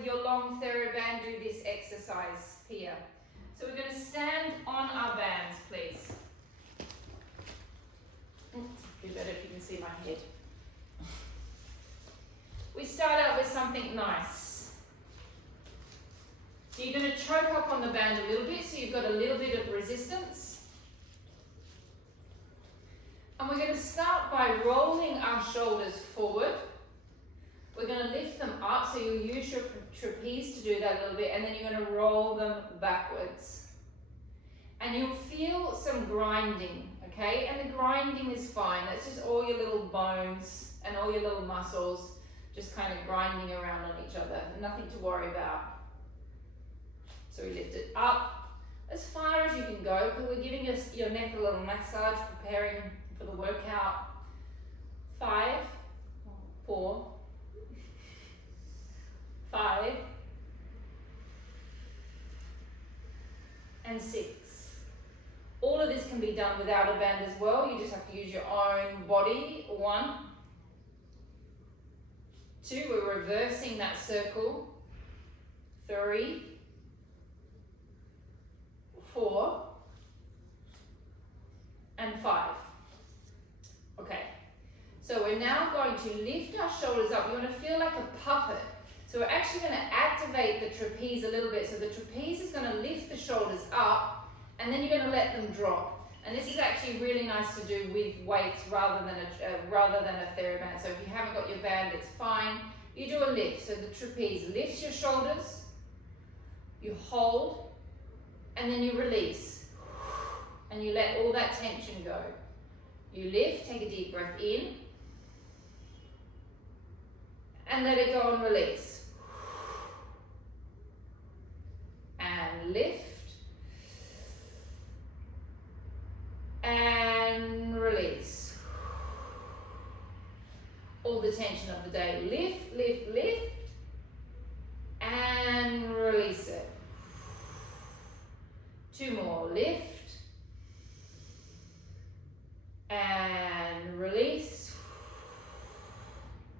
with your long TheraBand, do this exercise here. So we're going to stand on our bands, please. Be better if you can see my head. We start out with something nice. So you're going to choke up on the band a little bit, so you've got a little bit of resistance. And we're going to start by rolling our shoulders forward. We're going to lift them up, so you'll use your trapeze to do that a little bit, and then you're going to roll them backwards. And you'll feel some grinding, okay? And the grinding is fine. That's just all your little bones and all your little muscles just kind of grinding around on each other. Nothing to worry about. So we lift it up as far as you can go, because we're giving your neck a little massage, preparing for the workout. 5, 4, 5, and 6. All of this can be done without a band as well. You just have to use your own body. 1, 2, we're reversing that circle. 3, 4, and 5. Okay, so we're now going to lift our shoulders up. You want to feel like a puppet. So we're actually going to activate the trapeze a little bit. So the trapeze is going to lift the shoulders up, and then you're going to let them drop. And this is actually really nice to do with weights rather than a TheraBand. So if you haven't got your band, it's fine. You do a lift. So the trapeze lifts your shoulders, you hold, and then you release. And you let all that tension go. You lift, take a deep breath in, and let it go and release. And lift. And release. All the tension of the day. Lift, lift, lift. And release it. 2 more. Lift. And release.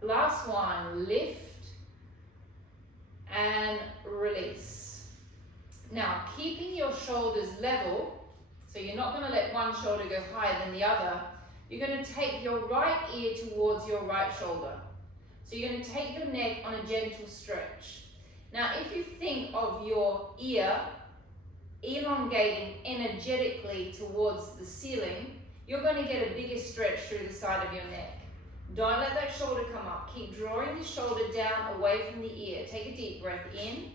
Last one. Lift. And release. Now, keeping your shoulders level. So you're not going to let one shoulder go higher than the other. You're going to take your right ear towards your right shoulder. So you're going to take your neck on a gentle stretch. Now, if you think of your ear elongating energetically towards the ceiling, you're going to get a bigger stretch through the side of your neck. Don't let that shoulder come up. Keep drawing the shoulder down away from the ear. Take a deep breath in.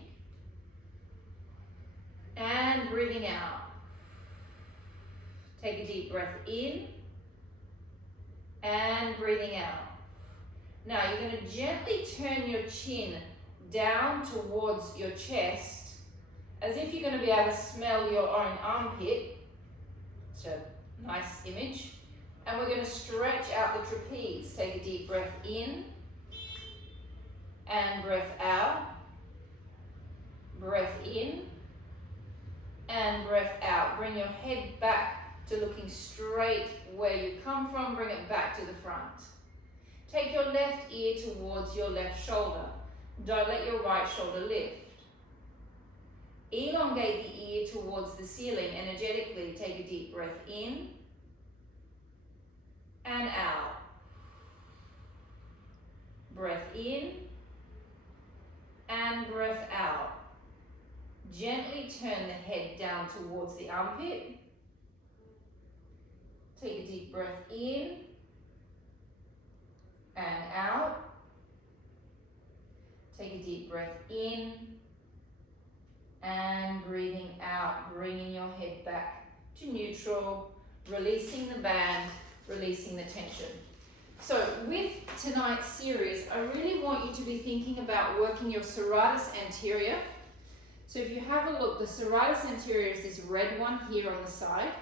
And breathing out. Take a deep breath in and breathing out. Now you're going to gently turn your chin down towards your chest as if you're going to be able to smell your own armpit. It's a nice image. And we're going to stretch out the trapeze. Take a deep breath in and breath out. Breath in and breath out. Bring your head back to looking straight where you come from, bring it back to the front. Take your left ear towards your left shoulder. Don't let your right shoulder lift. Elongate the ear towards the ceiling energetically. Take a deep breath in and out. Breath in and breath out. Gently turn the head down towards the armpit. Take a deep breath in and out. Take a deep breath in and breathing out, bringing your head back to neutral, releasing the band, releasing the tension. So with tonight's series, I really want you to be thinking about working your serratus anterior. So if you have a look, the serratus anterior is this red one here on the side.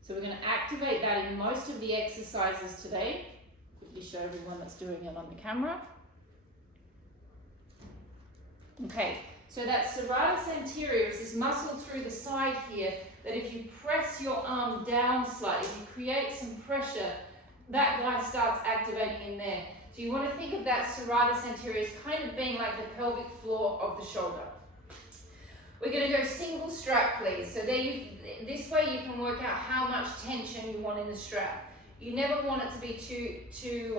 So we're going to activate that in most of the exercises today. Quickly show everyone that's doing it on the camera. Okay, so that serratus anterior is this muscle through the side here that if you press your arm down slightly, if you create some pressure, that guy starts activating in there. So you want to think of that serratus anterior as kind of being like the pelvic floor of the shoulder. We're going to go single strap, please. So this way you can work out how much tension you want in the strap. You never want it to be too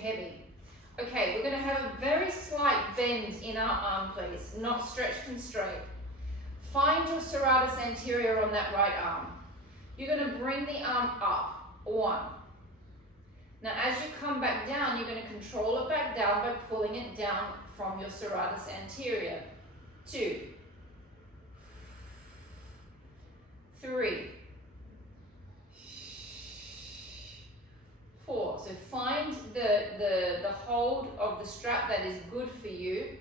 heavy. Okay, we're going to have a very slight bend in our arm, please. Not stretched and straight. Find your serratus anterior on that right arm. You're going to bring the arm up. 1. Now, as you come back down, you're going to control it back down by pulling it down from your serratus anterior. 2. 3. 4. So find the hold of the strap that is good for you.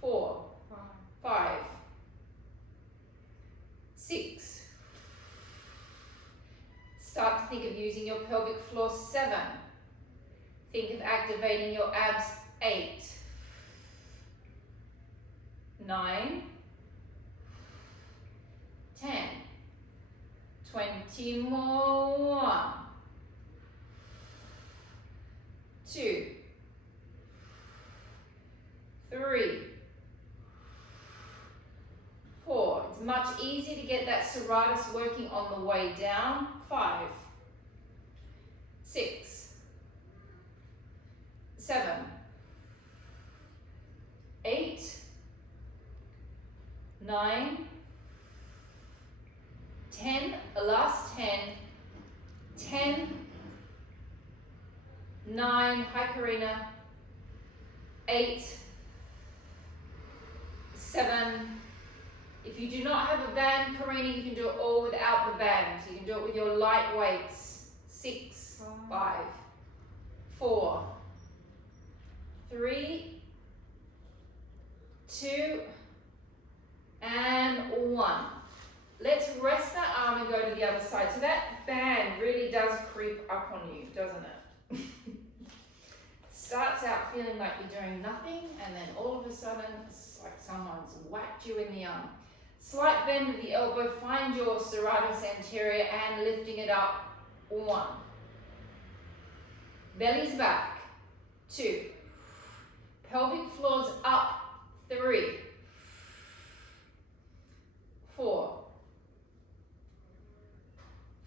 4. 5. 6. Start to think of using your pelvic floor. 7. Think of activating your abs. 8. 9. 10. 20 more. 1. 2. 3. 4. It's much easier to get that serratus working on the way down. 5. 6. 7. 8. 9. 10. Last 10. 10. 9. Hi, Karina. 8. 7. If you do not have a band, Karina, you can do it all without the band. So you can do it with your light weights. 6, 5, 4, 3, 2, and 1. Let's rest that arm and go to the other side. So that band really does creep up on you, doesn't it? Starts out feeling like you're doing nothing, and then all of a sudden, it's like someone's whacked you in the arm. Slight bend of the elbow, find your serratus anterior and lifting it up. 1. Belly's back. 2. Pelvic floor's up. 3. 4.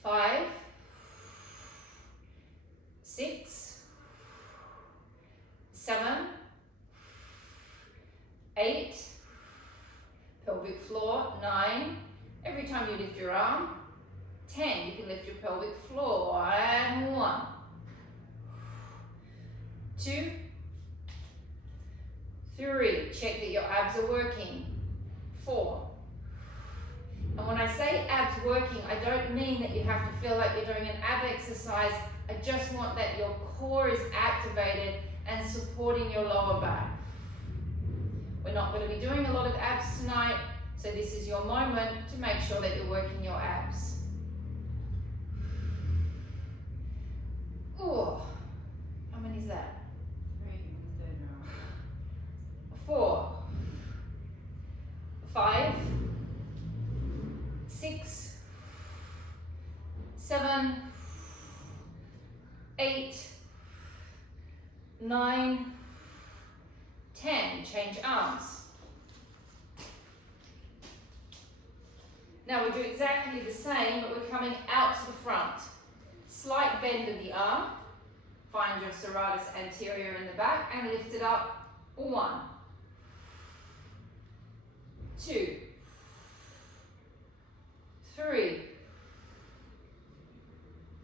5. 6. 7. 8. Pelvic floor. 9. Every time you lift your arm. 10. You can lift your pelvic floor. And 1. 2. 3. Check that your abs are working. 4. And when I say abs working, I don't mean that you have to feel like you're doing an ab exercise. I just want that your core is activated and supporting your lower back. We're not going to be doing a lot of abs tonight, so this is your moment to make sure that you're working your abs. Oh, how many is that? 4, 5, 6, 7, 8, 9, 10. Change arms. Now we do exactly the same, but we're coming out to the front. Slight bend of the arm. Find your serratus anterior in the back and lift it up. 1, 2, 3,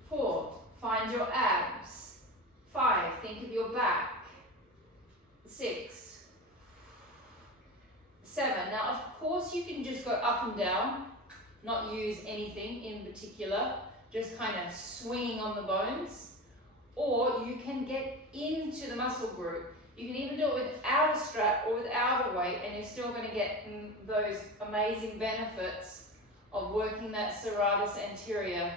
4. Find your abs. 5. Think of your back. 6, 7. Now, of course, you can just go up and down, not use anything in particular, just kind of swinging on the bones, or you can get into the muscle group. You can even do it without a strap or without a weight, and you're still going to get those amazing benefits of working that serratus anterior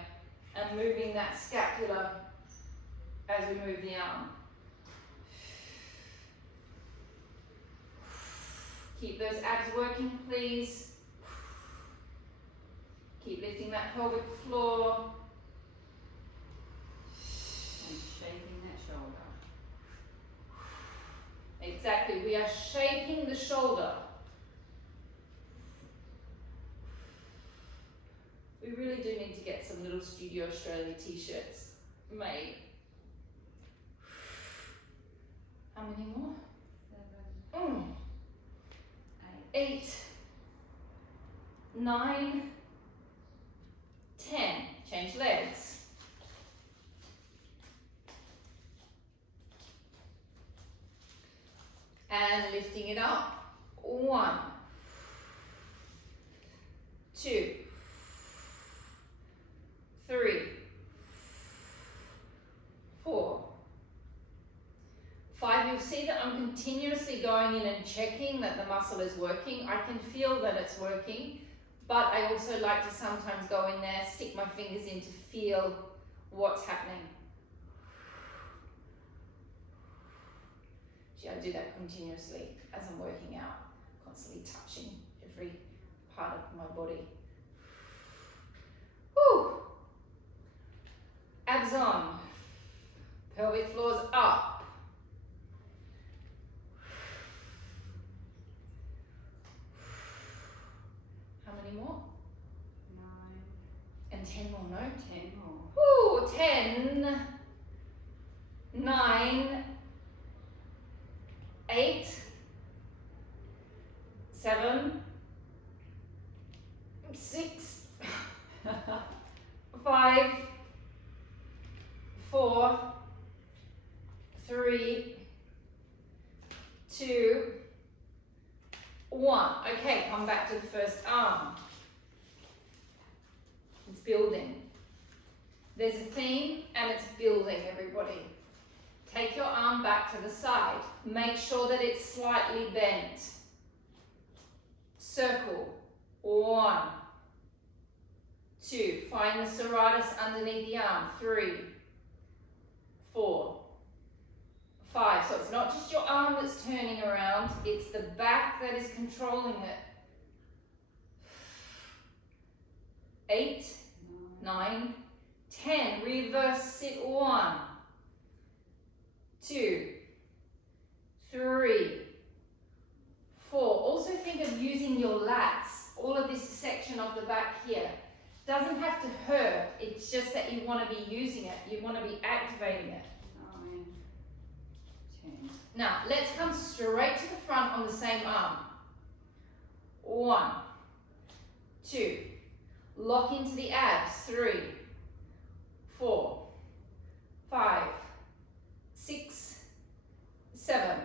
and moving that scapula as we move the arm. Keep those abs working, please. Keep lifting that pelvic floor. And shaking that shoulder. Exactly, we are shaping the shoulder. We really do need to get some little Studio Australia t-shirts made. How many more? 7, 8, 9, 10. Change legs. And lifting it up. 1, 2, 3, 4, 5. You'll see that I'm continuously going in and checking that the muscle is working. I can feel that it's working, but I also like to sometimes go in there, stick my fingers in to feel what's happening. Gee, I do that continuously as I'm working out, constantly touching every part of my body. Woo! Abs on. Pelvic floors up. How many more? 9. And 10 more, no? 10 more. Woo! 10, 9, 8, 7, 6, 5, 4, 3, 2, 1. Okay, come back to the first arm. It's building. There's a theme and it's building, everybody. Take your arm back to the side. Make sure that it's slightly bent. Circle. 1, 2. Find the serratus underneath the arm. 3, 4, 5. So it's not just your arm that's turning around, it's the back that is controlling it. 8, 9, 10. Reverse sit. 1, 2, 3, 4. Also think of using your lats. All of this section of the back here doesn't have to hurt. It's just that you want to be using it. You want to be activating it. 9, 10. Now, let's come straight to the front on the same arm. 1, 2. Lock into the abs. 3, 4, 5, 6, 7,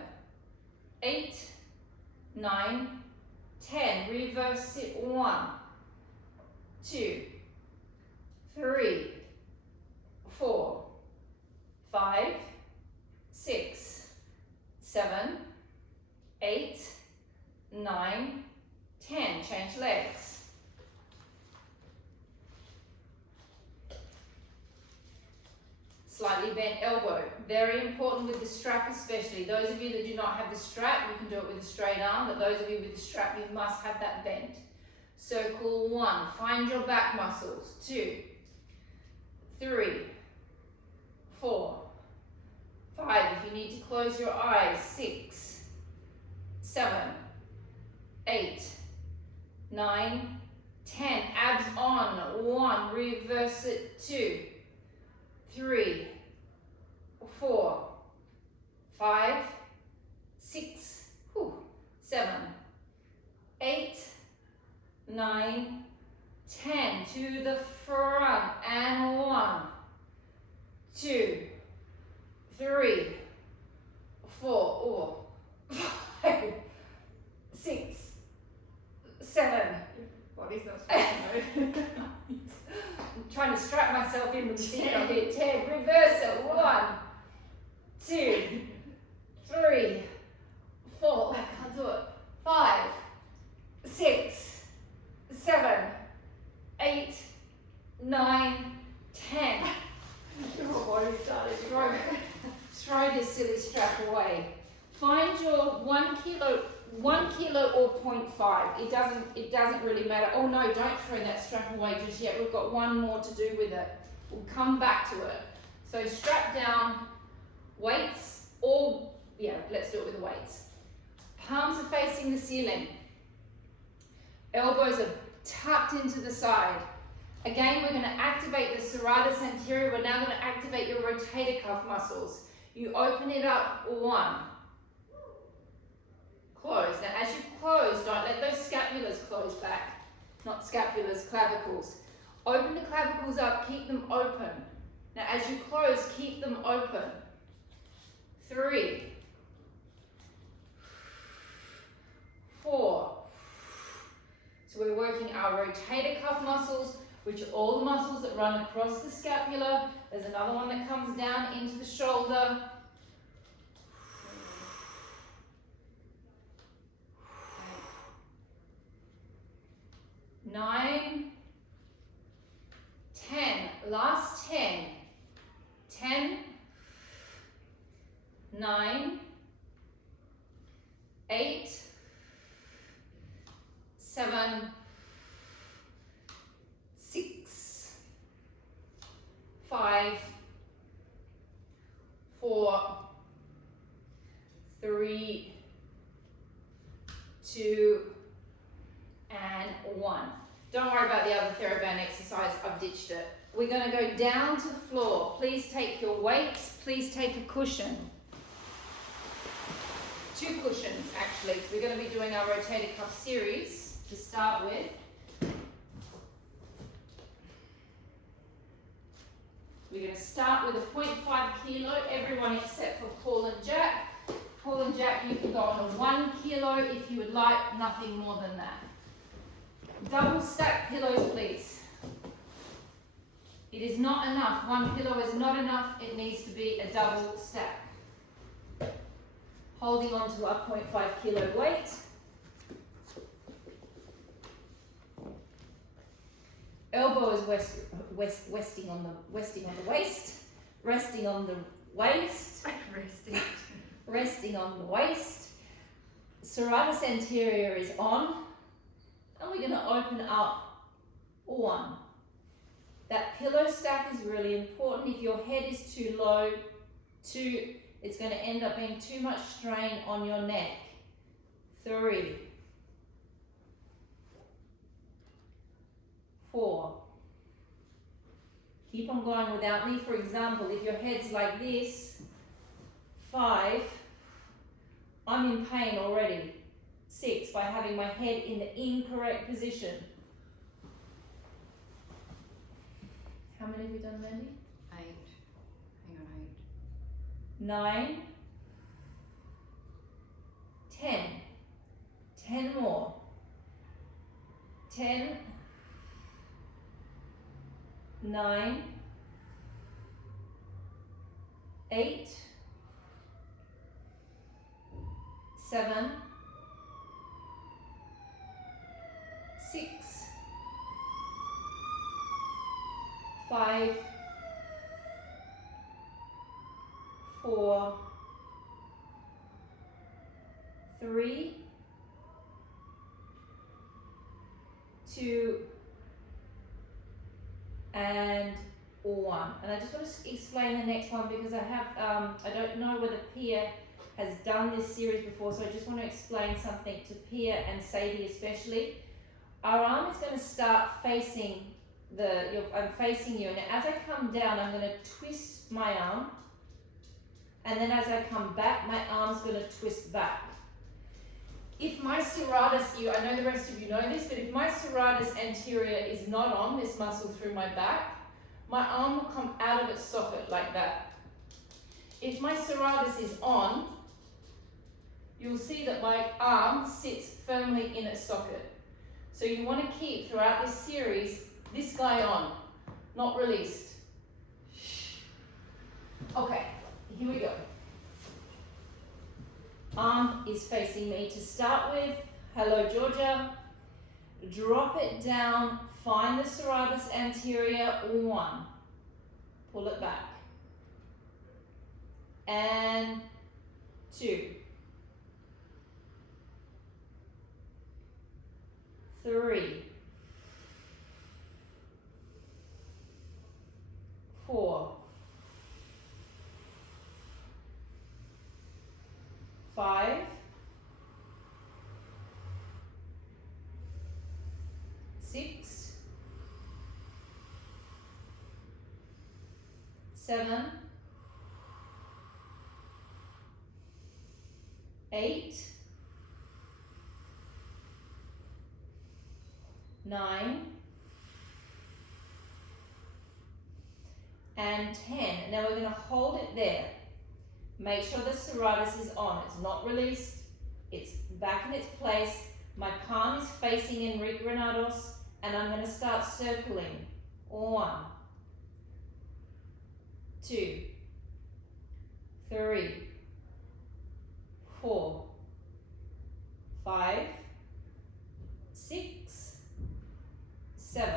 8, 9, 10. Reverse sit. 1, 2, 3, 4, 5, 6, 7, 8, 9, 10. Change legs. Slightly bent elbow. Very important with the strap especially. Those of you that do not have the strap, you can do it with a straight arm, but those of you with the strap, you must have that bent. Circle. 1. Find your back muscles. 2, 3, 4, 5. If you need to close your eyes. 6, 7, 8, 9, 10. Abs on. 1. Reverse it. 2, 3, 4, 5, 6, 7, 8, 9, 10. To the front. And 1, 2, 3, 4, 5, 6, 7. Body's not supposed to move. I'm trying to strap myself in with the seat up here. 10. Reverse it. 1, 2, 3, 4. I can't do it. 5, 6, 7, 8, 9, 10. Your body started to grow. Throw this silly strap away. Find your 1 kilo or 0.5. It doesn't really matter. Oh no, don't throw that strap away just yet. We've got one more to do with it. We'll come back to it. So strap down, weights, or yeah, let's do it with the weight. blades. Palms are facing the ceiling. Elbows are tucked into the side. Again, we're going to activate the serratus anterior. We're now going to activate your rotator cuff muscles. You open it up, 1. Close. Now, as you close, don't let those scapulars close back. Not scapulars, clavicles. Open the clavicles up, keep them open. Now, as you close, keep them open. 3, 4. So we're working our rotator cuff muscles, which are all the muscles that run across the scapula. There's another one that comes down into the shoulder. 9, 10, last 10, 10, 9, 8, 7, 6, 5, 4, 3, 2, and 1. Don't worry about the other TheraBand exercise, I've ditched it. We're going to go down to the floor. Please take your weights, please take a cushion. 2 cushions actually, so we're going to be doing our rotator cuff series to start with. We're going to start with a 0.5 kilo, everyone except for Paul and Jack. Paul and Jack, you can go on a 1 kilo if you would like, nothing more than that. Double stack pillows, please. It is not enough. 1 pillow is not enough. It needs to be a double stack. Holding on to our 0.5 kilo weight. Elbow is resting on the waist. Resting on the waist. Resting on the waist. Serratus anterior is on. And we're going to open up 1. That pillow stack is really important. If your head is too low, 2, it's going to end up being too much strain on your neck. 3, 4. Keep on going without me. For example, if your head's like this, 5, I'm in pain already. 6, by having my head in the incorrect position. How many have we done, Mandy? 8. Hang on, 9, 10. 10 more. 10, 9, 8, 7, 6, 5, 4, 3, 2, and 1. And I just want to explain the next one because I have, I don't know whether Pia has done this series before, so I just want to explain something to Pia and Sadie especially. Our arm is going to start facing I'm facing you, and as I come down, I'm going to twist my arm, and then as I come back, my arm's going to twist back. If my serratus, I know the rest of you know this, but if my serratus anterior is not on, this muscle through my back, my arm will come out of its socket like that. If my serratus is on, you'll see that my arm sits firmly in its socket. So you want to keep, throughout this series, this guy on, not released. Okay, here we go. Arm is facing me to start with. Hello, Georgia. Drop it down, find the serratus anterior, 1. Pull it back. And 2. 3. 4. 5, 6, 7, 8, 9, and 10. Now we're going to hold it there. Make sure the serratus is on. It's not released. It's back in its place. My palm is facing in regranados, and I'm going to start circling. 1, 2, 3, 4, 5, 6, 7,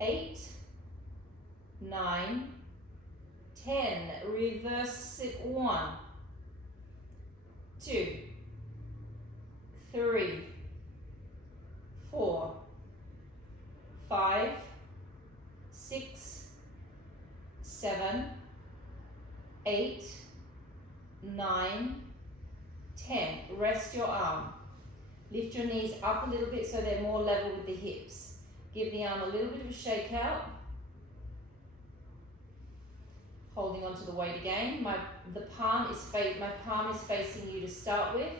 8, 9, 10. Reverse it. 1, 2, 3, 4, 5, 6, 7, 8, 9, 10. Rest your arm. Lift your knees up a little bit so they're more level with the hips. Give the arm a little bit of a shake out. Holding onto the weight again. My palm is facing you to start with.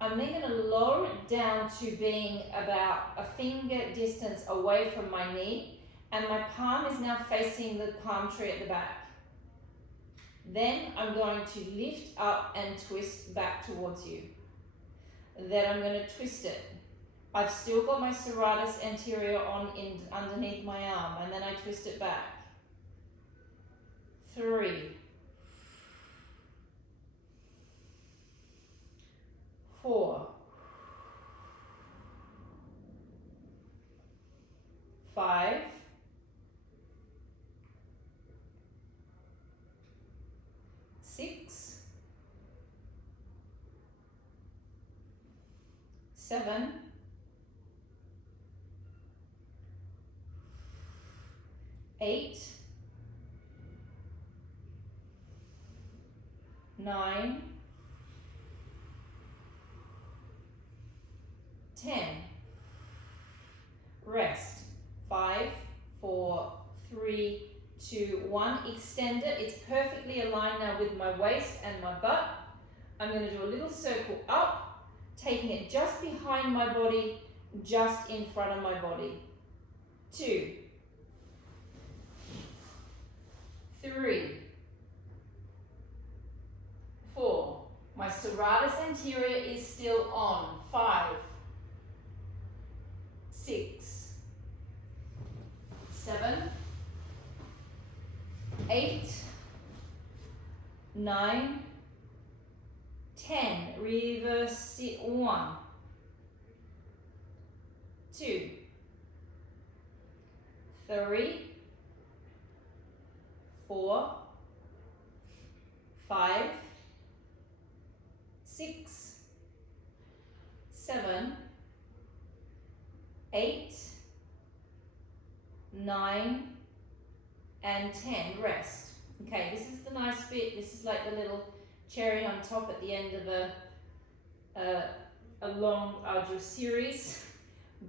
I'm then going to lower it down to being about a finger distance away from my knee, and my palm is now facing the palm tree at the back. Then I'm going to lift up and twist back towards you. Then I'm going to twist it. I've still got my serratus anterior on underneath my arm, and then I twist it back. 3, 4, 5, 6, 7, 8, 9, 10. Rest. 5, 4, 3, 2, 1. Extend it. It's perfectly aligned now with my waist and my butt. I'm going to do a little circle up, taking it just behind my body, just in front of my body. 2, 3, 4. My serratus anterior is still on. 5, 6, 7, 8, 9, 10. Reverse it. 1, 2, 3, 4, 5, 6, 7, 8, 9, and 10. Rest. Okay, this is the nice bit. This is like the little cherry on top at the end of a long, arduous series.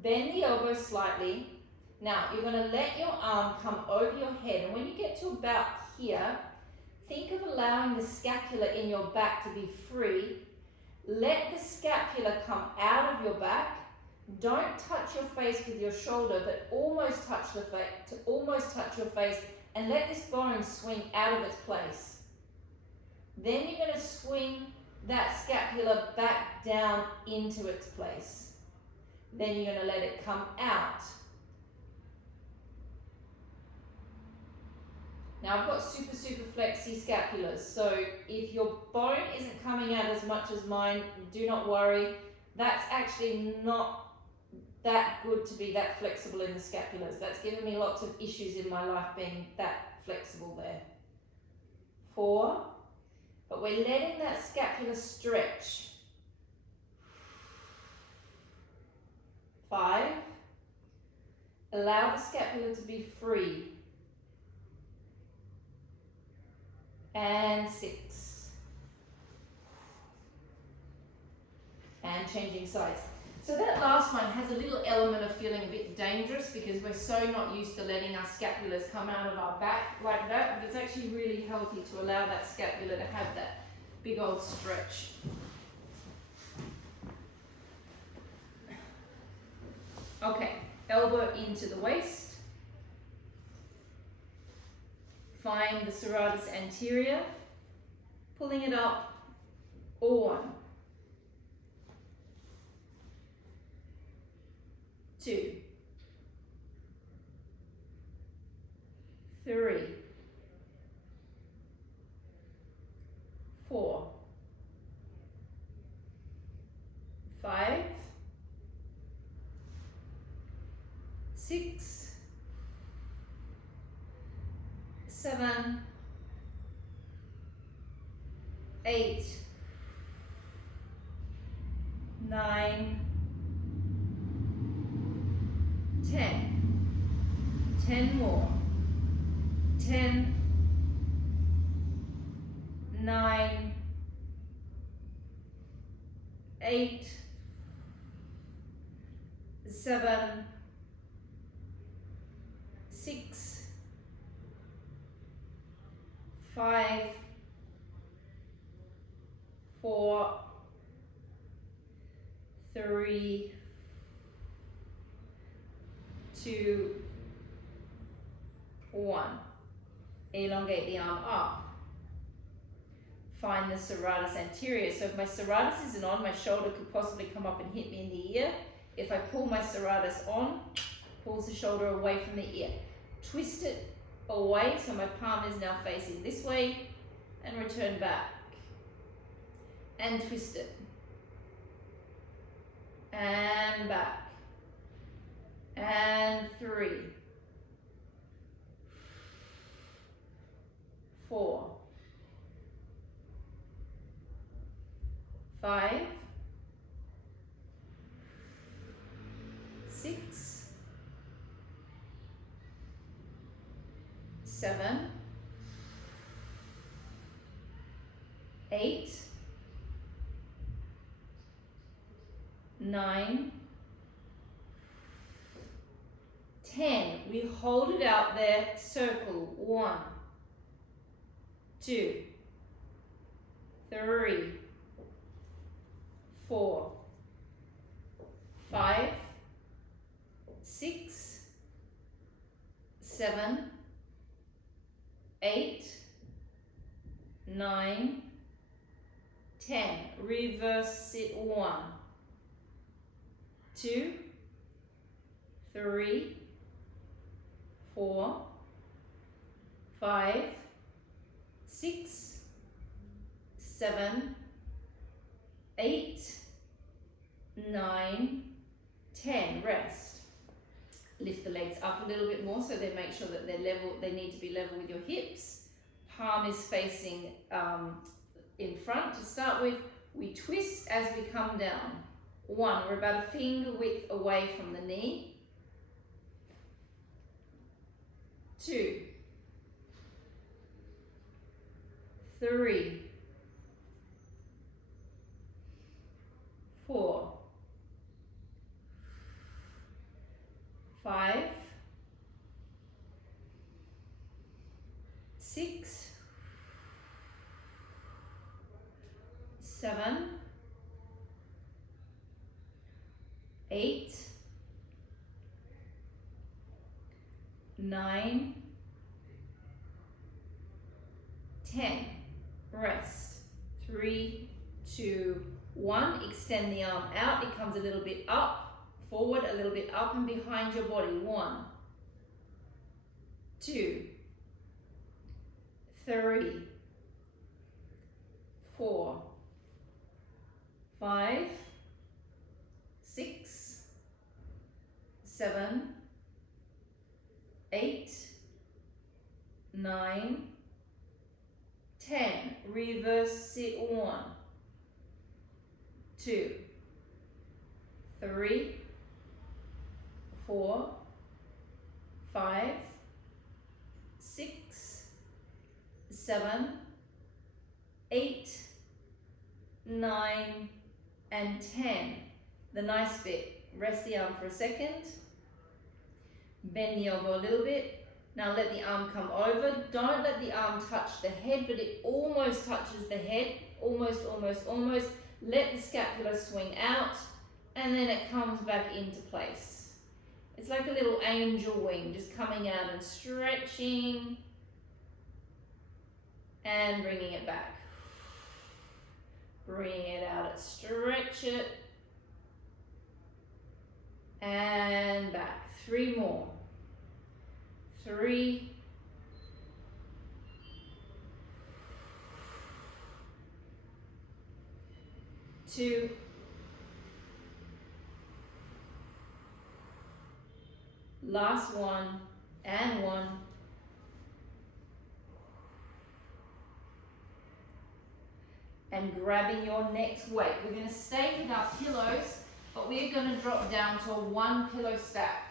Bend the elbow slightly. Now, you're going to let your arm come over your head, and when you get to about here, think of allowing the scapula in your back to be free. Let the scapula come out of your back. Don't touch your face with your shoulder, but almost touch your face, and let this bone swing out of its place. Then you're going to swing that scapula back down into its place. Then you're going to let it come out. Now I've got super flexy scapulas, so if your bone isn't coming out as much as mine, do not worry. That's actually not that good to be that flexible in the scapulas. That's given me lots of issues in my life being that flexible there. 4, but we're letting that scapula stretch. 5, allow the scapula to be free. And 6, and changing sides. So that last one has a little element of feeling a bit dangerous because we're so not used to letting our scapulars come out of our back like that, but it's actually really healthy to allow that scapula to have that big old stretch. Okay, elbow into the waist. Find the serratus anterior, pulling it up, or 1, 2, 3, 4, 5, 6, 7, 8, 9, 10. 10 more. 10, 9, 8, 7, 6, 5, 4, 3, 2, 1. Elongate the arm up. Find the serratus anterior. So if my serratus isn't on, my shoulder could possibly come up and hit me in the ear. If I pull my serratus on, pulls the shoulder away from the ear. Twist it away so my palm is now facing this way and return back. And twist it. And back. And 3, 4, 5, 6, 7, 8, 9, 10. We hold it out there, circle. 1, 2, 3, 4, 5, 6, 7, 8, 9, 10. Reverse it. 1, 2, 3, 4, 5, 6, 7, 8, 9, 10. Rest. Lift the legs up a little bit more so they make sure that they're level. They need to be level with your hips. Palm is facing in front. To start with, we twist as we come down. 1, we're about a finger width away from the knee. 2, 3, 4, 5, 6, 7, 8, 9, 10. Rest. 3, 2, 1. Extend the arm out. It comes a little bit up, forward, a little bit up and behind your body. 1, 2, 3, 4, 5, 6, 7, 8, 9, 10. Reverse it. 1, 2, 3, 4, 5, 6, 7, 8, 9, and 10. The nice bit. Rest the arm for a second. Bend the elbow a little bit. Now let the arm come over. Don't let the arm touch the head, but it almost touches the head. Almost, almost, almost. Let the scapula swing out, and then it comes back into place. It's like a little angel wing, just coming out and stretching, and bringing it back. Bring it out, stretch it, and back. 3 more. 3, 2, last one, and 1. And grabbing your next weight. We're going to stay with our pillows, but we're going to drop down to a 1 pillow stack.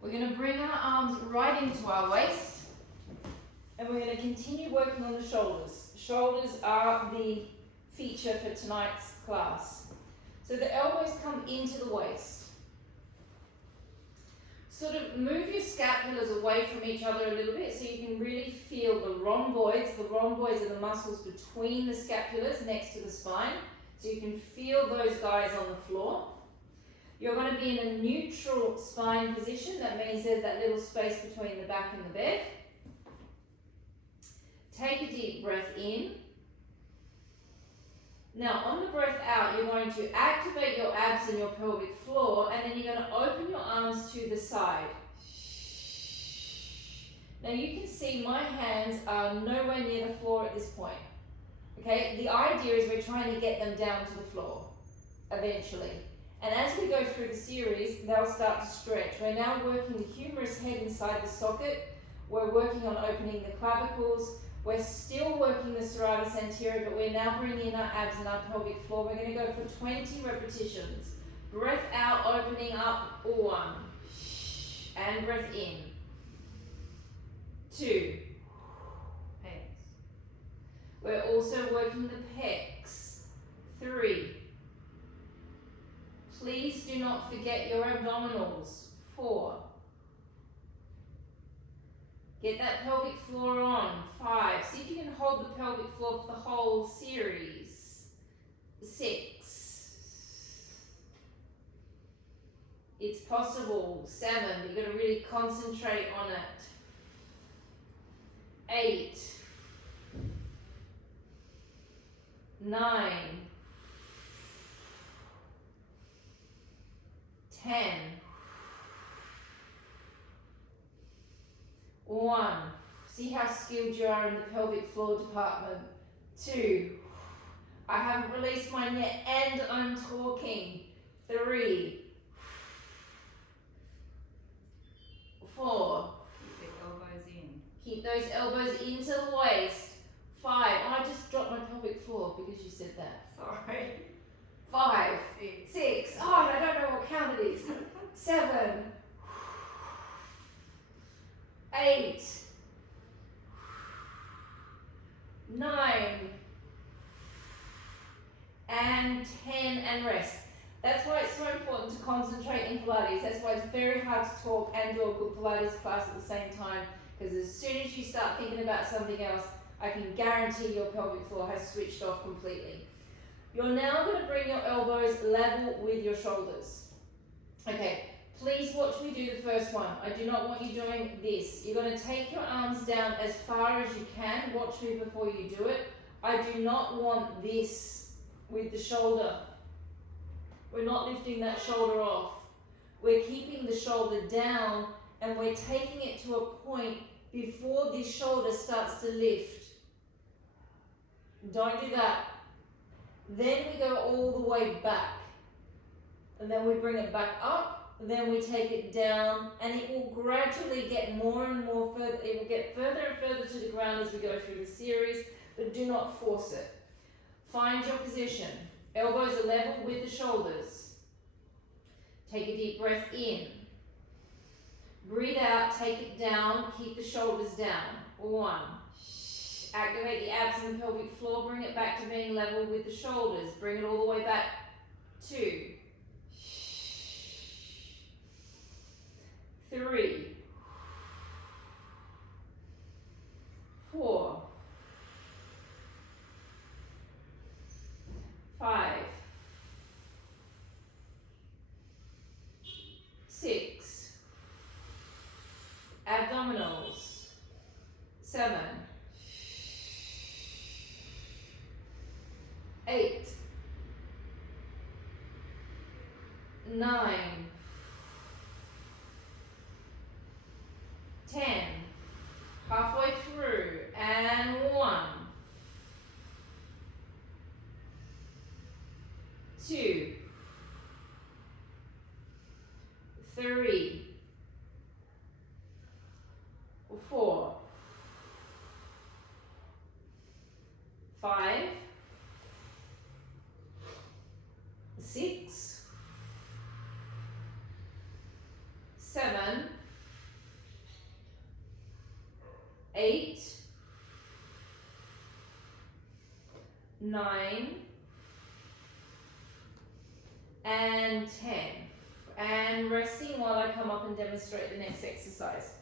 We're going to bring our arms right into our waist, and we're going to continue working on the shoulders. Shoulders are the feature for tonight's class. So the elbows come into the waist. Sort of move your scapulas away from each other a little bit so you can really feel the rhomboids. The rhomboids are the muscles between the scapulas next to the spine. So you can feel those guys on the floor. You're going to be in a neutral spine position. That means there's that little space between the back and the bed. Take a deep breath in. Now, on the breath out, you're going to activate your abs and your pelvic floor, and then you're going to open your arms to the side. Now, you can see my hands are nowhere near the floor at this point. Okay, the idea is we're trying to get them down to the floor eventually. And as we go through the series, they'll start to stretch. We're now working the humerus head inside the socket. We're working on opening the clavicles. We're still working the serratus anterior, but we're now bringing in our abs and our pelvic floor. We're going to go for 20 repetitions. Breath out, opening up, 1. And breath in. 2. Pecs. We're also working the pecs. 3. Please do not forget your abdominals. 4. Get that pelvic floor on. 5. See if you can hold the pelvic floor for the whole series. 6. It's possible. 7. You've got to really concentrate on it. 8. 9. 10. 1. See how skilled you are in the pelvic floor department. 2. I haven't released mine yet and I'm talking. 3. 4. Keep the elbows in. Keep those elbows into the waist. 5. Oh, I just dropped my pelvic floor because you said that. Sorry. 5. 6. Oh, I don't know what count it is. 7. 8. 9. And 10, and rest. That's why it's so important to concentrate in Pilates. That's why it's very hard to talk and do a good Pilates class at the same time, because as soon as you start thinking about something else, I can guarantee your pelvic floor has switched off completely. You're now going to bring your elbows level with your shoulders. Okay, please watch me do the first one. I do not want you doing this. You're going to take your arms down as far as you can. Watch me before you do it. I do not want this with the shoulder. We're not lifting that shoulder off. We're keeping the shoulder down, and we're taking it to a point before this shoulder starts to lift. Don't do that. Then we go all the way back, and then we bring it back up, and then we take it down, and it will gradually get more and more further. It will get further and further to the ground as we go through the series, but do not force it. Find your position. Elbows are level with the shoulders. Take a deep breath in. Breathe out, take it down, keep the shoulders down. 1. activate the abs and the pelvic floor, bring it back to being level with the shoulders. Bring it all the way back. 2, 3, 4, 5, 6, abdominals, 7, 8, 9, 10, halfway through, and 1, 2, 3, 4, 5, 6, 7, 8, 9, and 10. And resting while I come up and demonstrate the next exercise.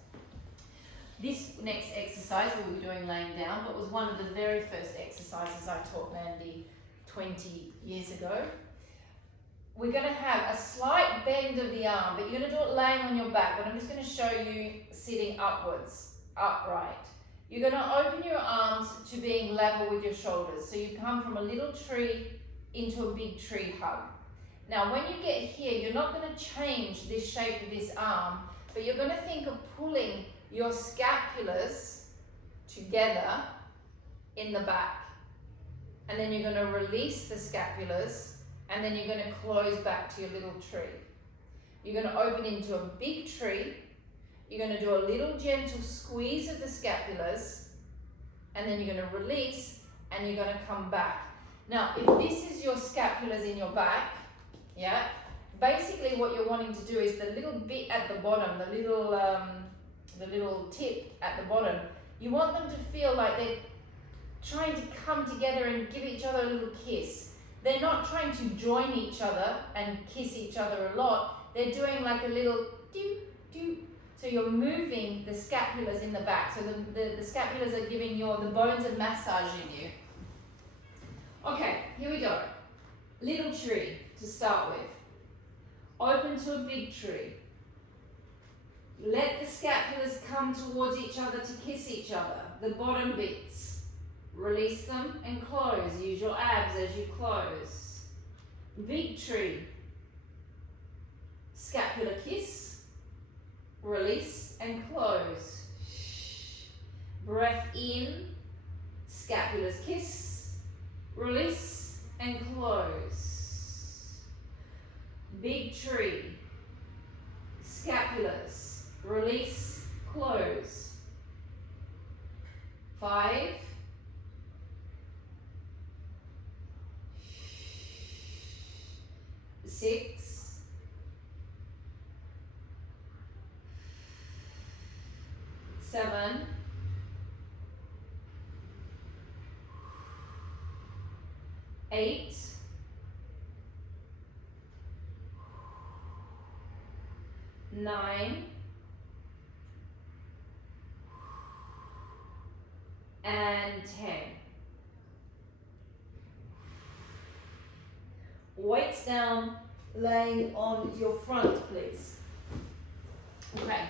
This next exercise we'll be doing laying down, but was one of the very first exercises I taught Mandy 20 years ago. We're going to have a slight bend of the arm, but you're going to do it laying on your back, but I'm just going to show you sitting upwards, upright. You're going to open your arms to being level with your shoulders. So you come from a little tree into a big tree hug. Now when you get here, you're not going to change this shape of this arm, but you're going to think of pulling your scapulars together in the back. And then you're going to release the scapulars, and then you're going to close back to your little tree. You're going to open into a big tree. You're going to do a little gentle squeeze of the scapulars, and then you're going to release, and you're going to come back. Now, if this is your scapulars in your back, yeah, basically what you're wanting to do is the little bit at the bottom, the little tip at the bottom, you want them to feel like they're trying to come together and give each other a little kiss. They're not trying to join each other and kiss each other a lot. They're doing like a little do, do. So you're moving the scapulars in the back. So the scapulars are giving the bones a massaging you. Okay, here we go. Little tree to start with. Open to a big tree. Let the scapulars come towards each other to kiss each other. The bottom bits. Release them and close. Use your abs as you close. Big tree. Scapular kiss. Release and close. Breath in. Scapulars kiss. Release and close. Big tree. Scapulars. Release, close. 5. 6. 7. 8. 9. And 10. Weights down, laying on your front, please. Okay,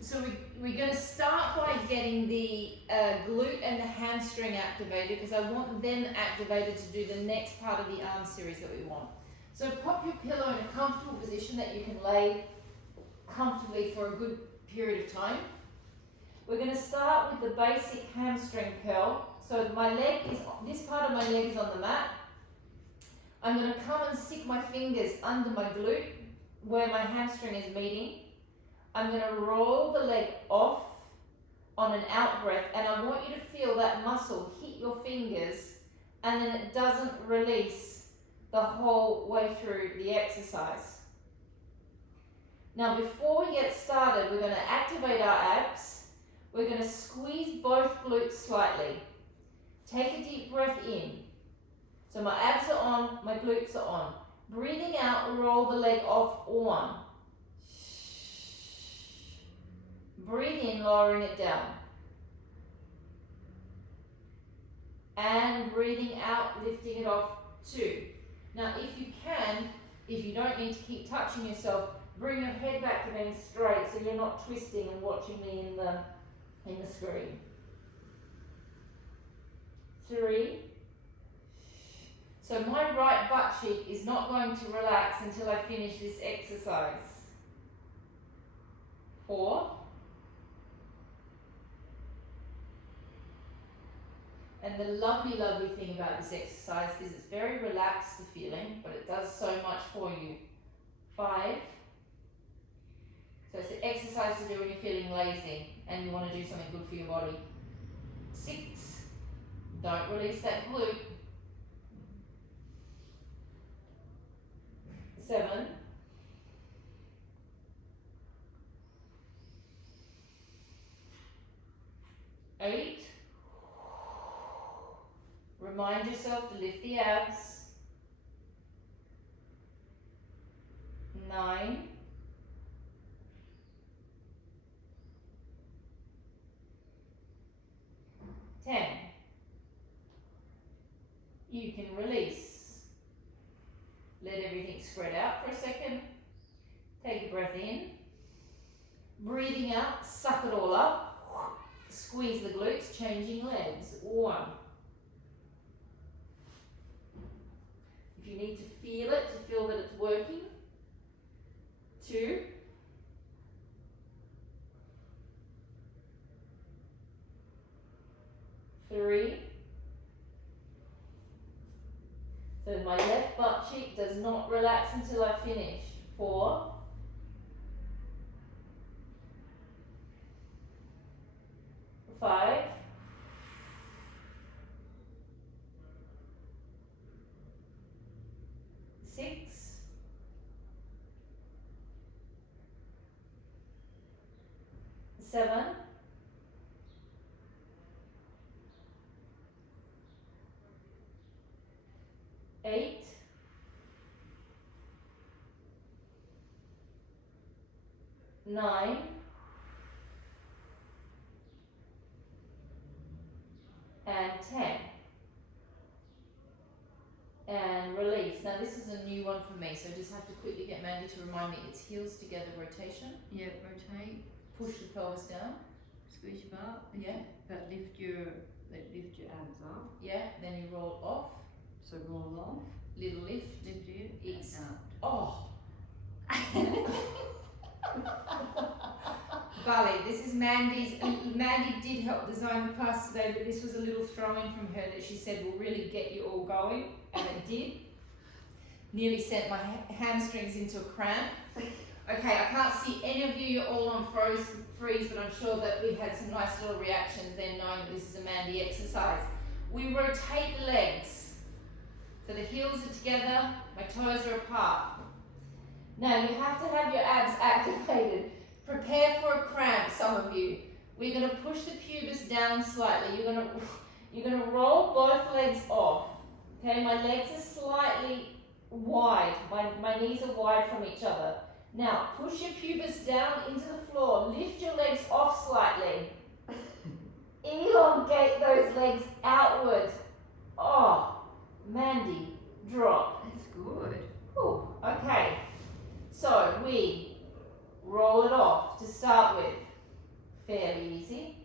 so we're going to start by getting the glute and the hamstring activated, because I want them activated to do the next part of the arm series that we want. So pop your pillow in a comfortable position that you can lay comfortably for a good period of time. We're going to start with the basic hamstring curl. So my leg is, this part of my leg is on the mat. I'm going to come and stick my fingers under my glute where my hamstring is meeting. I'm going to roll the leg off on an out breath, and I want you to feel that muscle hit your fingers, and then it doesn't release the whole way through the exercise. Now before we get started, we're going to activate our abs. We're going to squeeze both glutes slightly. Take a deep breath in. So my abs are on, my glutes are on. Breathing out, roll the leg off or on. Breathe in, lowering it down. And breathing out, lifting it off, 2. Now if you can, if you don't need to keep touching yourself, bring your head back to being straight so you're not twisting and watching me in the screen. 3. So my right butt cheek is not going to relax until I finish this exercise. 4. And the lovely, lovely thing about this exercise is it's very relaxed feeling, but it does so much for you. 5. So it's an exercise to do when you're feeling lazy and you want to do something good for your body. 6. Don't release that glute. 7. 8. Remind yourself to lift the abs. 9. 10. You can release. Let everything spread out for a second. Take a breath in. Breathing out, suck it all up. Squeeze the glutes, changing legs. 1. If you need to feel it, to feel that it's working. 2. 3. So my left butt cheek does not relax until I've finished. 4. 5. 6. 7. 8. 9. 10. And release. Now this is a new one for me, so I just have to quickly get Mandy to remind me. It's heels together rotation. Yeah, rotate. Push the pelvis down. Squeeze your butt. Yeah. But lift your abs up. Yeah. Then you roll off. So roll off. Little lift. Lift it. It's out. oh. Bali, this is Mandy's. Mandy did help design the class today, but this was a little throw-in from her that she said will really get you all going, and it did. Nearly sent my hamstrings into a cramp. Okay, I can't see any of you. You're all on freeze, but I'm sure that we had some nice little reactions then, knowing that this is a Mandy exercise. We rotate the legs. So the heels are together, my toes are apart. Now you have to have your abs activated. Prepare for a cramp, some of you. We're going to push the pubis down slightly. You're going to roll both legs off. Okay, my legs are slightly wide. My knees are wide from each other. Now push your pubis down into the floor. Lift your legs off slightly. Elongate those legs outwards. Oh, Mandy, drop. That's good. Ooh, okay. So we roll it off to start with. Fairly easy.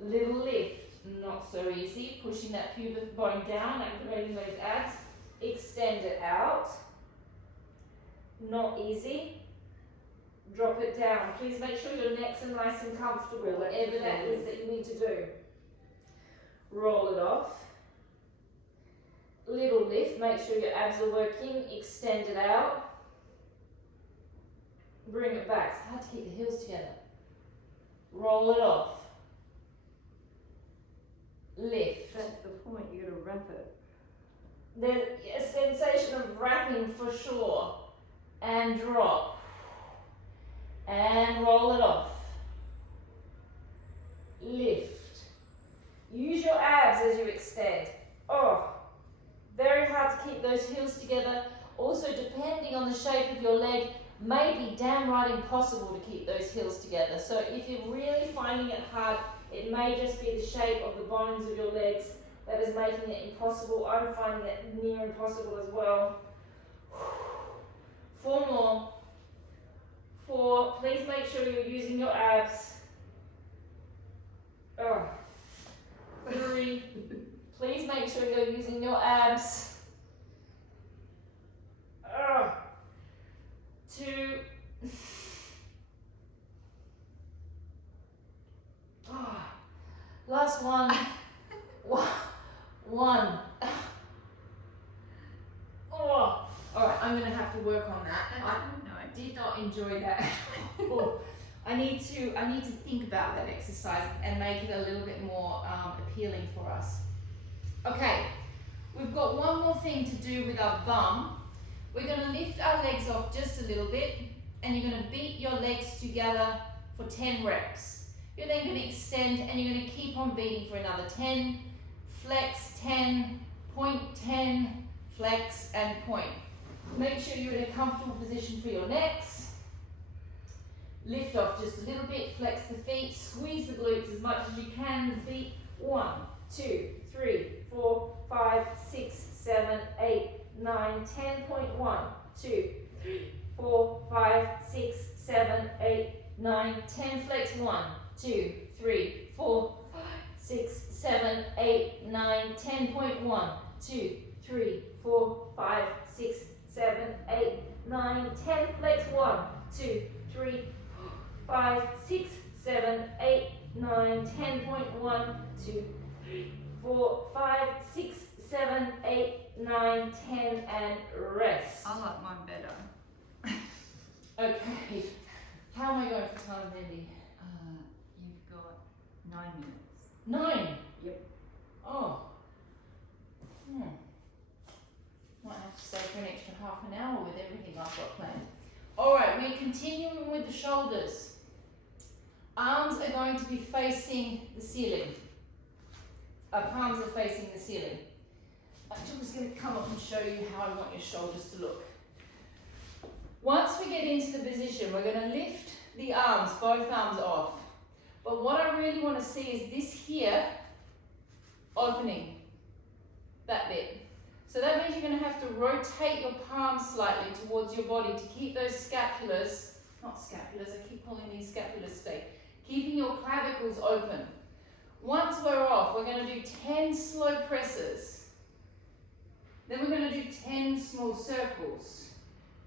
Little lift, not so easy. Pushing that pubic bone down, activating those abs. Extend it out. Not easy. Drop it down. Please make sure your necks are nice and comfortable, whatever that is that you need to do. Roll it off. Little lift, make sure your abs are working. Extend it out. Bring it back. It's hard to keep the heels together. Roll it off. Lift. That's the point, you gotta wrap it. There's a sensation of wrapping for sure. And drop. And roll it off. Lift. Use your abs as you extend. Oh, very hard to keep those heels together. Also, depending on the shape of your leg, may be damn right impossible to keep those heels together. So if you're really finding it hard, it may just be the shape of the bones of your legs that is making it impossible. I'm finding it near impossible as well. 4 more. 4. Please make sure you're using your abs. 3. Please make sure you're using your abs. 2. Last one. 1. Alright, I'm going to have to work on that. I did not enjoy that. I need to think about that exercise and make it a little bit more appealing for us. Okay, we've got one more thing to do with our bum. We're going to lift our legs off just a little bit, and you're going to beat your legs together for 10 reps. You're then going to extend, and you're going to keep on beating for another 10, flex 10, point 10, flex and point. Make sure you're in a comfortable position for your necks. Lift off just a little bit, flex the feet, squeeze the glutes as much as you can. Beat 1, 2, 3, 4, 5, 6, 7, 8, 9, 10. Point 1, 2, 3, 4, 5, 6, 7, 8, 9, 10. Flex 1, 2, 3, 4, 5, 6, 7, 8, 9, 10. Point 1, 2, 3, 4, 5, 6, 7, 8, 9, 10. Flex 1, 2, 3, 5, 6, 7, 8, 9, 10. Point 1, 2, 3, 4, 5, 6, 7, 8, 9, 10, and rest. I like mine better. Okay. How am I going for time, Mindy? You've got 9 minutes. 9? Yep. Oh. Might have to stay for an extra half an hour with everything I've got planned. Alright, we're continuing with the shoulders. Arms are going to be facing the ceiling. Our palms are facing the ceiling. I'm just going to come up and show you how I want your shoulders to look. Once we get into the position, we're going to lift the arms, both arms off. But what I really want to see is this here opening, that bit. So that means you're going to have to rotate your palms slightly towards your body to keep those scapulars, not scapulars, I keep calling these scapulars today, keeping your clavicles open. Once we're off, we're going to do 10 slow presses. Then we're going to do 10 small circles.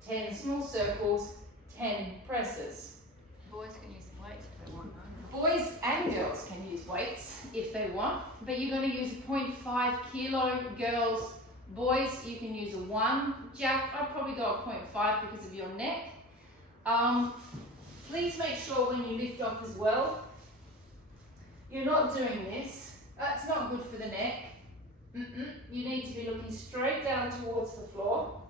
10 small circles, 10 presses. Boys can use weights if they want, no? Boys and girls can use weights if they want, but you're going to use 0.5 kilo. Girls, boys, you can use a 1. Jack, I'd probably go at 0.5 because of your neck. Please make sure when you lift off as well, you're not doing this. That's not good for the neck. You need to be looking straight down towards the floor.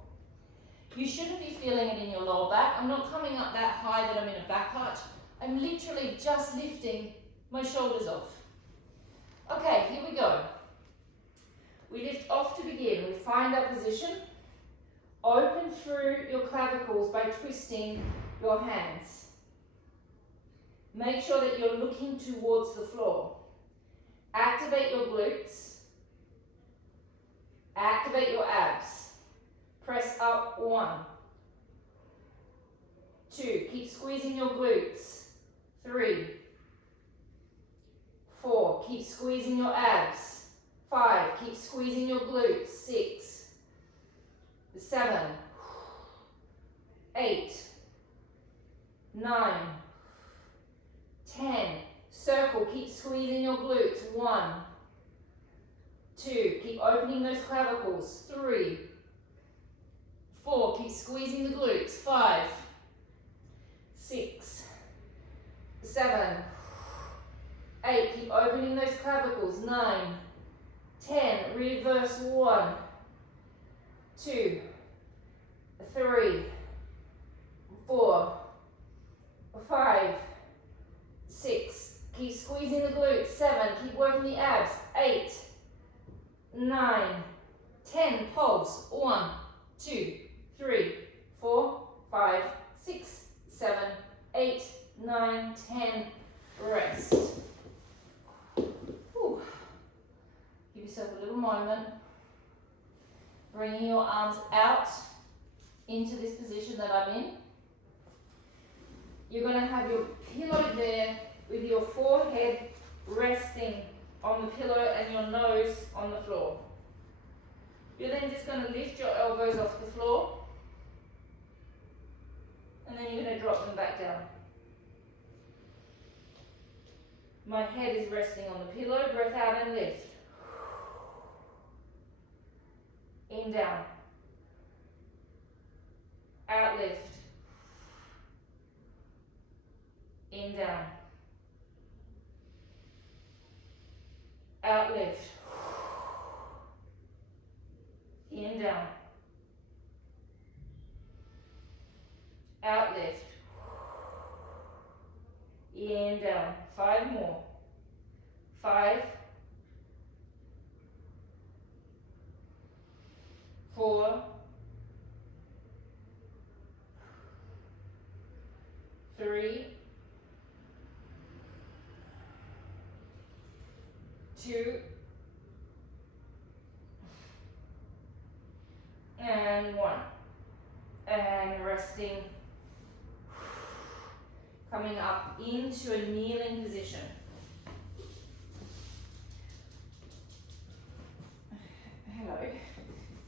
You shouldn't be feeling it in your lower back. I'm not coming up that high that I'm in a back arch. I'm literally just lifting my shoulders off. Okay, here we go. We lift off to begin. We find our position. Open through your clavicles by twisting your hands. Make sure that you're looking towards the floor. Activate your glutes. Activate your abs. Press up. 1, 2. Keep squeezing your glutes. 3, 4. Keep squeezing your abs. 5. Keep squeezing your glutes. 6, 7, 8, 9, 10. Circle. Keep squeezing your glutes. 1, 2. Keep opening those clavicles. 3, 4. Keep squeezing the glutes. 5, 6, 7, 8. Keep opening those clavicles. 9, 10. Reverse. 1, 2, 3, 4, 5, 6, Keep squeezing the glutes. 7. Keep working the abs. 8, 9, 10. Pulse. 1, 2, 3, 4, 5, 6, 7, 8, 9, 10. Rest. Whew. Give yourself a little moment. Bringing your arms out into this position that I'm in. You're going to have your pillow there with your forehead resting on the pillow and your nose on the floor. You're then just going to lift your elbows off the floor and then you're going to drop them back down. My head is resting on the pillow. Breath out and lift. In, down. Out, lift. In, down. Out, lift. In, down. Out, lift. In, down. 5 more. 5, 4, 3, 2, and 1. And resting. Coming up into a kneeling position. Hello.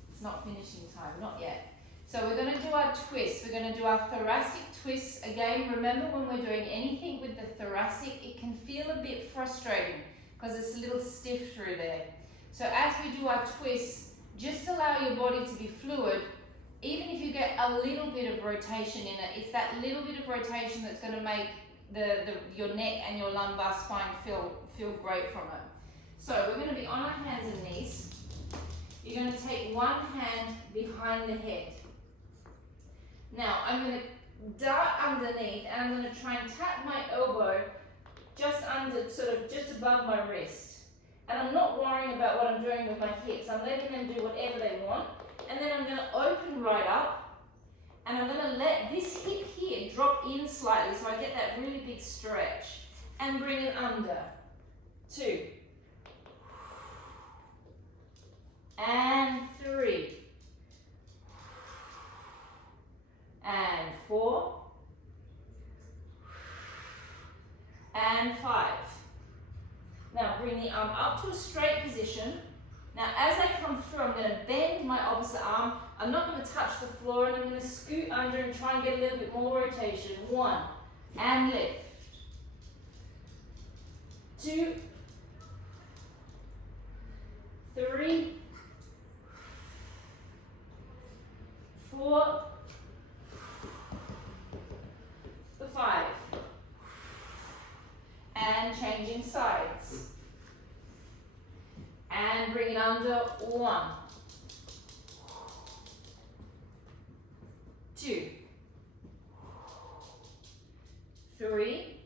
It's not finishing time, not yet. So we're going to do our twists. We're going to do our thoracic twists. Again, remember when we're doing anything with the thoracic, it can feel a bit frustrating because it's a little stiff through there. So as we do our twists, just allow your body to be fluid. Even if you get a little bit of rotation in it, it's that little bit of rotation that's going to make your neck and your lumbar spine feel great from it. So we're going to be on our hands and knees. You're going to take one hand behind the head. Now I'm going to dart underneath and I'm going to try and tap my elbow just under, sort of just above my wrist. And I'm not worrying about what I'm doing with my hips. I'm letting them do whatever they want. And then I'm going to open right up and I'm going to let this hip here drop in slightly so I get that really big stretch and bring it under. 2 and 3 and 4 and 5. Now bring the arm up to a straight position. Now as I come through, I'm going to bend my opposite arm. I'm not going to touch the floor and I'm going to scoot under and try and get a little bit more rotation. 1 and lift. 2, 3, 4, 5. And changing sides. And bring it under. 1, 2, 3,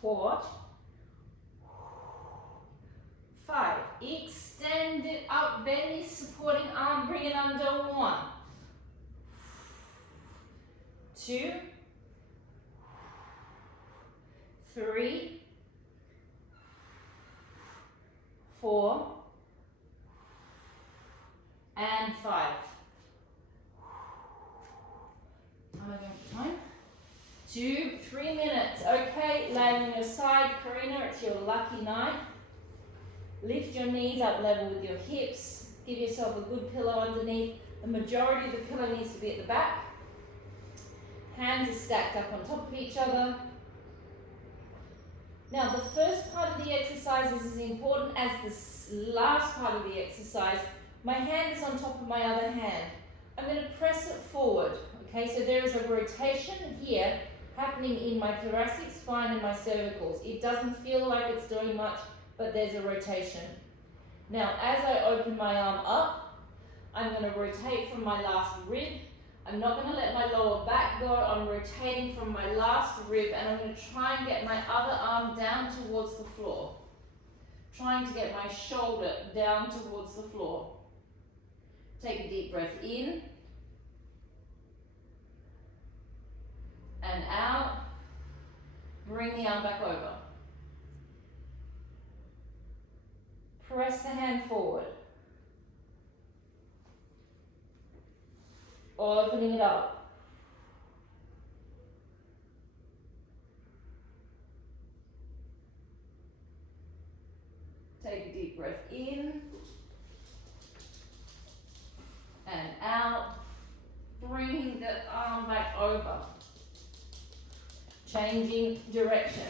4, 5. Extend it up, bend your supporting arm, bring it under. 1, 2, 3, 4, and 5. Am I going for time? 2, 3 minutes. Okay, laying on your side. Karina, it's your lucky night. Lift your knees up level with your hips. Give yourself a good pillow underneath. The majority of the pillow needs to be at the back. Hands are stacked up on top of each other. Now, the first part of the exercise is as important as the last part of the exercise. My hand is on top of my other hand. I'm going to press it forward. Okay, so there is a rotation here happening in my thoracic spine and my cervicals. It doesn't feel like it's doing much, but there's a rotation. Now, as I open my arm up, I'm going to rotate from my last rib I'm not going to let my lower back go. I'm rotating from my last rib, and I'm going to try and get my other arm down towards the floor. Trying to get my shoulder down towards the floor. Take a deep breath in and out. Bring the arm back over. Press the hand forward. Opening it up. Take a deep breath in and out. Bringing the arm back over. Changing direction.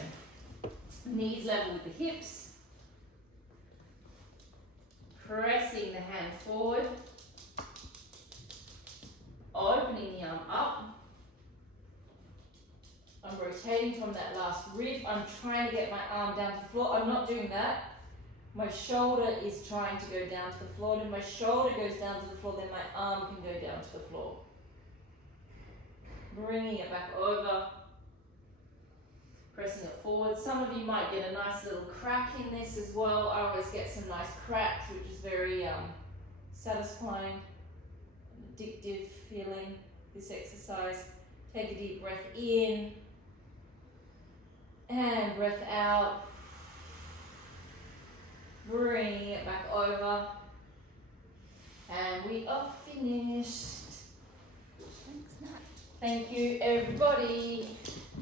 Knees level with the hips. Pressing the hand forward. Opening the arm up. I'm rotating from that last rib. I'm trying to get my arm down to the floor. I'm not doing that. My shoulder is trying to go down to the floor. And if my shoulder goes down to the floor, then my arm can go down to the floor. Bringing it back over. Pressing it forward. Some of you might get a nice little crack in this as well. I always get some nice cracks, which is very satisfying, addictive feeling, this exercise. Take a deep breath in and breath out. Bring it back over. And we are finished. Thanks, Nat. Thank you, everybody.